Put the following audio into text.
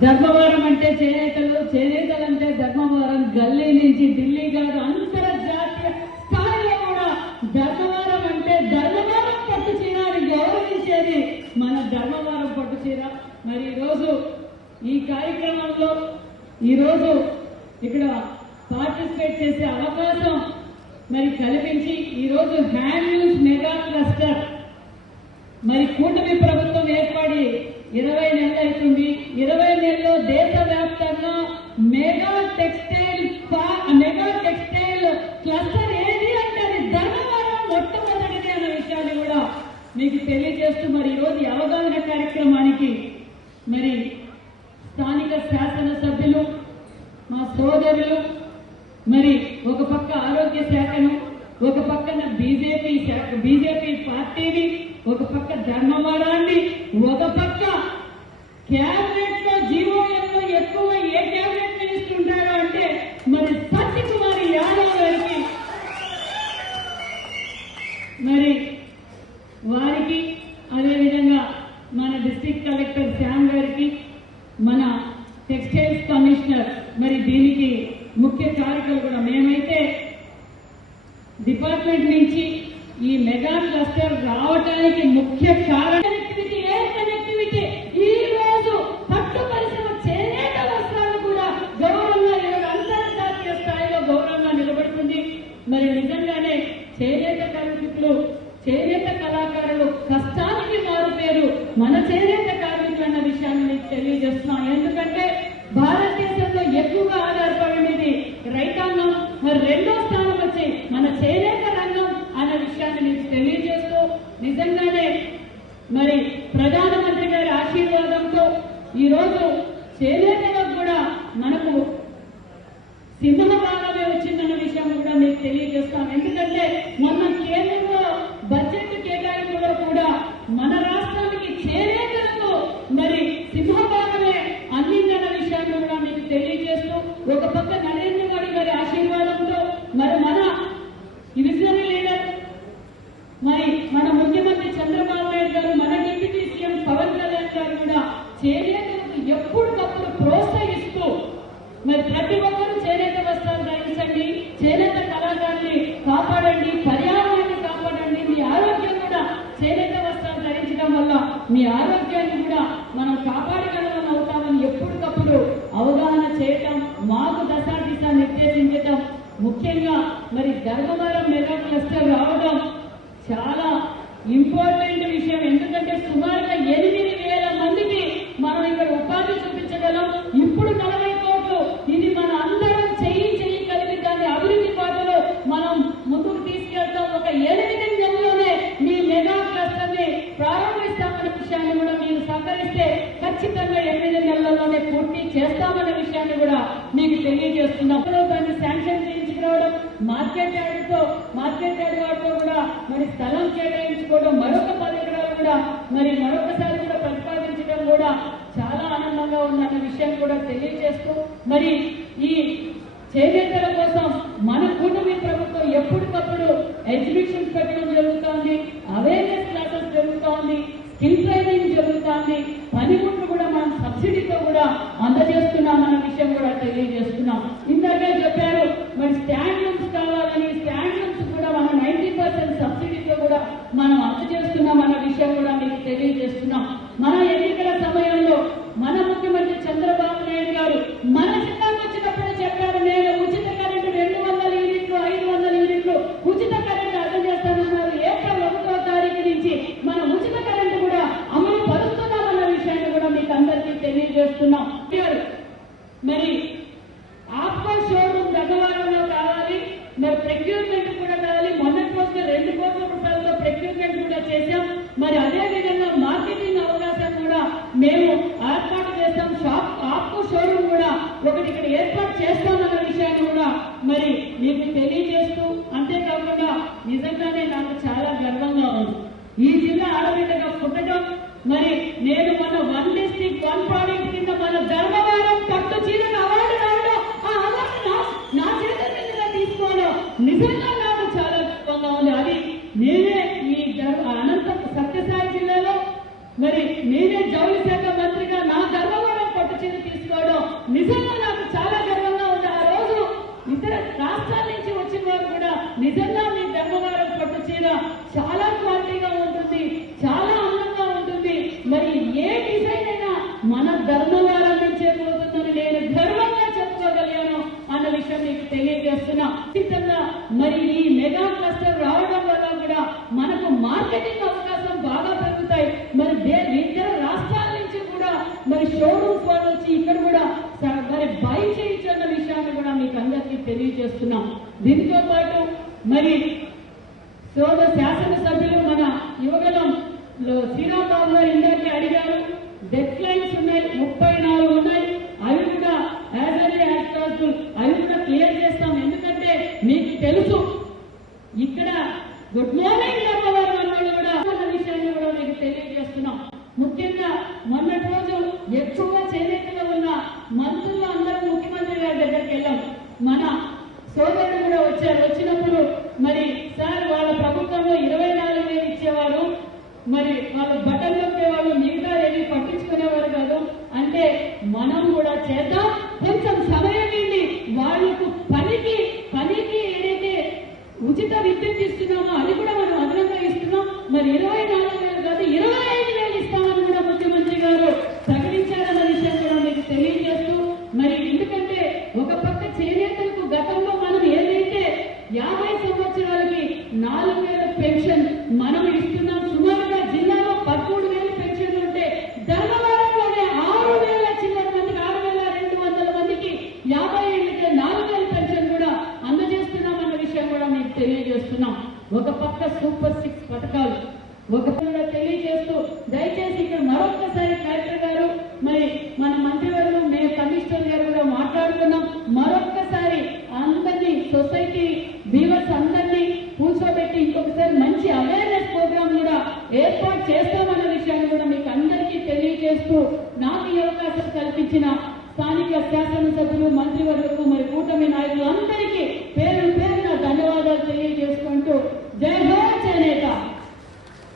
ధర్మవరం అంటే చేనేతలు అంటే ధర్మవరం గల్లీ నుంచి ఢిల్లీ కాదు అంతర్జాతీయ స్థాయిలో కూడా ధర్మవరం అంటే ధర్మవరం పట్టు చీర అని గౌరవించేది మన ధర్మవరం పట్టు చీర. మరి ఈరోజు ఈ కార్యక్రమంలో ఈరోజు ఇక్కడ పార్టిసిపేట్ చేసే అవకాశం మరి కల్పించి ఈరోజు హ్యాండ్లూమ్స్ మెగా క్లస్టర్ మరి కూటమి ప్రభుత్వం ఏర్పడి 20 నెలలు అవుతుంది. 20 నెలల్లో దేశవ్యాప్తంగా మెగా టెక్స్టైల్ క్లస్టర్ ఏది అంటే అది ధర్మవరం మొట్టమొదటిది అన్న విషయాన్ని కూడా మీకు తెలియజేస్తూ మరి ఈరోజు అవగాహన కార్యక్రమానికి మరి స్థానిక శాసనసభ్యులు మా సోదరులు మరి ఒక పక్క ఆరోగ్య శాఖను, ఒక పక్కన బీజేపీ పార్టీని, ఒక పక్క ధర్మవరాన్ని, ఒక పక్క క్యాబినెట్ లో జీవోఎంలో ఎక్కువ ఏ క్యాబినెట్ మినిస్టర్ ఉంటారో అంటే మరి సత్యకుమారి యాదవ్ గారికి మరి వారికి అదేవిధంగా మన డిస్ట్రిక్ట్ కలెక్టర్ శ్యామ్ గారికి, మన టెక్స్టైల్స్ కమిషనర్ మరి దీనికి ముఖ్య కారకులు కూడా మేమైతే డిపార్ట్మెంట్ నుంచి ఈ మెగా క్లస్టర్ రావడానికి ముఖ్య కారణం కనెక్టివిటీ. ఈ రోజు పట్టు పరిశ్రమ చేనేత వస్త్రాలు కూడా గౌరవంగా అంతర్జాతీయ స్థాయిలో గౌరవంగా నిలబడుతుంది. మరి నిజంగానే చేనేత కార్మికులు, చేనేత కళాకారులు కష్టానికి మారుపేరు మన చేనేత కార్మికులు అన్న విషయాన్ని మీకు తెలియజేస్తున్నాం. ఎందుకంటే భారతదేశంలో ఎక్కువగా ఆధారపడినది రైతాంగం, మరి రెండో స్థానం వచ్చి మన చేనేత రంగం అన్న విషయాన్ని మీకు తెలియజేస్తూ నిజంగానే మరి ప్రధానమంత్రి గారి ఆశీర్వాదంతో ఈరోజు చేనేతలకు కూడా మనకు సింహభాగమే వచ్చిందన్న విషయం కూడా మీకు తెలియజేస్తాం. ఎందుకంటే మొన్న కేంద్రంలో బడ్జెట్ కేటాయింపులో కూడా మన రాష్ట్రానికి చేనేతలకు మరి సింహభాగమే అందిందన్న విషయాన్ని కూడా మీకు తెలియజేస్తూ ఒక పక్క నరేంద్ర మోడీ గారి ఆశీర్వాదంతో మరి మన విజనరీ లీడర్ మరి మన ముఖ్యమంత్రి చంద్రబాబు నాయుడు గారు, మన డిప్యూటీ సీఎం పవన్ కళ్యాణ్ గారు కూడా చేనేతలకు ఎప్పటికప్పుడు ప్రోత్సహిస్తూ మరి ప్రతి ఒక్కరూ చేనేత వస్త్రాలు ధరించండి, చేనేత కళాకారుల్ని కాపాడండి, పర్యావరణాన్ని కాపాడండి, మీ ఆరోగ్యం కూడా చేనేత వస్త్రాలు ధరించడం వల్ల మీ ఆరోగ్యాన్ని కూడా మనం కాపాడగలం అవుతామని ఎప్పటికప్పుడు అవగాహన చేయటం, మాకు దశాదిశ నిర్దేశించటం, ముఖ్యంగా మరి ధర్మవరం మెగా క్లస్టర్ రావడం చాలా ఇంపార్టెంట్ విషయం. ఎందుకంటే సుమారుగా 8,000 మందికి మనం ఇక్కడ ఉపాధి చూపించగలం. ఇప్పుడు 40 కోట్లు, ఇది మన అందరం చెయ్యి కలిపి దాన్ని అభివృద్ధి పాటలో మనం ముందుకు తీసుకెళ్తాం. ఒక 8 నెలల్లోనే మీ మెగా క్లస్టర్ ని ప్రారంభిస్తామన్న విషయాన్ని కూడా మీరు సహకరిస్తే ఖచ్చితంగా 8 నెలల్లోనే పూర్తి చేస్తామన్న విషయాన్ని కూడా మీకు తెలియజేస్తున్నాం. దాన్ని శాంక్షన్ చేయించుకురావడం, మార్కెట్ యార్డ్ వాటితో కూడా మరి స్థలం కేటాయించుకోవడం, మరొక 10 ఎకరాలు కూడా మరి మరొకసారి కూడా ప్రతిపాదించడం కూడా చాలా ఆనందంగా ఉందన్న విషయం కూడా తెలియజేస్తూ మరి ఈ చేనేతల కోసం మన కూటమి ప్రభుత్వం ఎప్పటికప్పుడు ఎగ్జిబిషన్స్ పెట్టడం జరుగుతోంది, అవేర్నెస్ క్లాసెస్ జరుగుతోంది, స్కిల్ ట్రైనింగ్ జరుగుతోంది, పనిముట్లు కూడా మనం సబ్సిడీతో కూడా అందజేస్తున్నామన్న విషయం కూడా తెలియజేస్తున్నాం. ఇందాకే చెప్పారు మరి స్టాండ్ లూమ్స్ కావాలని, స్టాండ్ లూమ్స్ కూడా మనం 90% సబ్సిడీతో కూడా మనం అందజేస్తున్నామన్న విషయం కూడా మీకు తెలియజేస్తున్నాం. మన ఎన్నికల సమయంలో మన ముఖ్యమంత్రి చంద్రబాబు నాయుడు గారు మన జిల్లాకు వచ్చినప్పుడు చెప్పారు, నేను ఉచిత కరెంటు 200 యూనిట్లు 500 యూనిట్లు ఉచిత కరెంటు అందజేస్తానన్నారు. ఏప్రిల్ 1వ తారీఖు నుంచి మనం ఉచిత కరెంటు కూడా అమలు పరుస్తున్నామన్న విషయాన్ని కూడా మీకు అందరికీ తెలియజేస్తున్నాం. మరి ఆప్కో షోరూమ్ ధర్మవరంలో కావాలి, మరి ప్రక్యూర్మెంట్ కూడా కావాలి. మొన్నటి రోజున 2 కోట్ల రూపాయలతో ప్రక్యూర్మెంట్ కూడా చేశాం. మరి అదే విధంగా మార్కెటింగ్ అవకాశం కూడా మేము ఏర్పాటు చేస్తాం. ఆప్కో షోరూమ్ కూడా ఒకటి ఇక్కడ ఏర్పాటు చేస్తామన్న విషయాన్ని కూడా మరి మీకు తెలియజేస్తూ, అంతేకాకుండా నిజంగానే నాకు చాలా గర్వంగా ఉంది ఈ జిల్లా ఆడబిడ్డగా పుట్టడం. మరి నేను మన 1 డిస్ట్రిక్ట్ 1 ప్రాడక్ట్ కింద మన ధర్మవరం పట్టు చీరకు అవార్డు రావడం, ఆ అవార్డు నా చేతుల మీదుగా తీసుకోవడం నిజంగా నాకు చాలా గర్వంగా ఉంది. అది నేనే ఈ అనంతపురం సత్యసాయి జిల్లాలో మరి నేనే జౌళి శాఖ మంత్రిగా నా ధర్మవరం పట్టు చీర ధర్మవరం నుంచే పోతుందని నేను గర్వంగా చెప్పుకోగలిగాను అన్న విషయం మీకు తెలియజేస్తున్నా. ఖచ్చితంగా మరి ఈ మెగా క్లస్టర్ రావడం వల్ల కూడా మనకు మార్కెటింగ్ అవకాశం బాగా పెరుగుతాయి. మరి ఇతర రాష్ట్రాల నుంచి కూడా మరి షోరూమ్స్ వాళ్ళు వచ్చి ఇక్కడ కూడా మరి బై చేయించన్న విషయాన్ని కూడా మీకు అందరికీ తెలియజేస్తున్నాం. దీంతో పాటు మరి శాసనసభ్యులు మన యువగలం శ్రీరామ్ బాబు గారు ఇందాకే అడిగారు. డెడ్ లైన్స్ ఉన్నాయి, 34 ఉన్నాయి. అవి కూడా యాజ్ ఎర్లీ యాజ్ పాసిబుల్ అవి కూడా క్లియర్ చేస్తాం. ఎందుకంటే మీకు తెలుసు ఇక్కడ గుడ్ మార్నింగ్ ధర్మవరం అన్నది కూడా అన్న విషయాన్ని కూడా మీకు తెలియజేస్తున్నాం. ముఖ్యంగా మొన్నటి రోజు ఎక్కువగా చేనేతలో ఉన్న మంత్రులు అందరూ ముఖ్యమంత్రి గారి దగ్గరికి వెళ్ళాం. మన సోదరుడు కూడా వచ్చారు. వచ్చినప్పుడు మరి సార్ వాళ్ళ ప్రభుత్వంలో 24,000 ఇచ్చేవారు, మరి వాళ్ళు బట్టలు నొక్కేవాళ్ళు, మిగతా ఏవి పట్టించుకునేవారు కాదు. అంటే మనం కూడా చేద్దాం, కొంచెం సమయం ఏంటి వాళ్ళకు పనికి ఏదైతే ఉచిత విద్యుత్ ఇస్తున్నామో అది కూడా మనం అదనంగా ఇస్తున్నాం. మరి 24,000 కాదు 25,000 ఇస్తామని కూడా ముఖ్యమంత్రి గారు ప్రకటించారన్న విషయం కూడా మీకు తెలియజేస్తూ, మరి ఎందుకంటే ఒక పక్క చేనేతలకు గతంలో మనం ఏదైతే 50 సంవత్సరాలకి 4,000 పెన్షన్ మనం ఇస్తున్నాం. సుమారుగా జిల్లాలో 13,000 పెన్షన్లు ఉంటే ధర్మవరంలోనే 6,000 చిల్లర మందికి 6,200 మందికి 50 ఏళ్ళకే 4,000 పెన్షన్ కూడా అందజేస్తున్నామన్న విషయం కూడా మీకు తెలియజేస్తున్నాం. ఒక పక్క సూపర్ 6 పథకాలు ఒక కూడా తెలియజేస్తూ, దయచేసి ఇక్కడ మరొక్కసారి కలెక్టర్ గారు మరి మన మంత్రివర్గం మేము కమిషనర్ గారు కూడా మాట్లాడుకున్నాం. మరొక్కసారి అందరినీ సొసైటీ వీవర్స్ అందరినీ కూర్చోబెట్టి ఇంకొకసారి మంచి అవేర్నెస్ ప్రోగ్రామ్ కూడా ఏర్పాటు చేస్తామన్న విషయాన్ని కూడా మీకు అందరికీ తెలియజేస్తూ, నాకు ఈ అవకాశం కల్పించిన స్థానిక శాసనసభ్యులు మంత్రివర్గకు మరి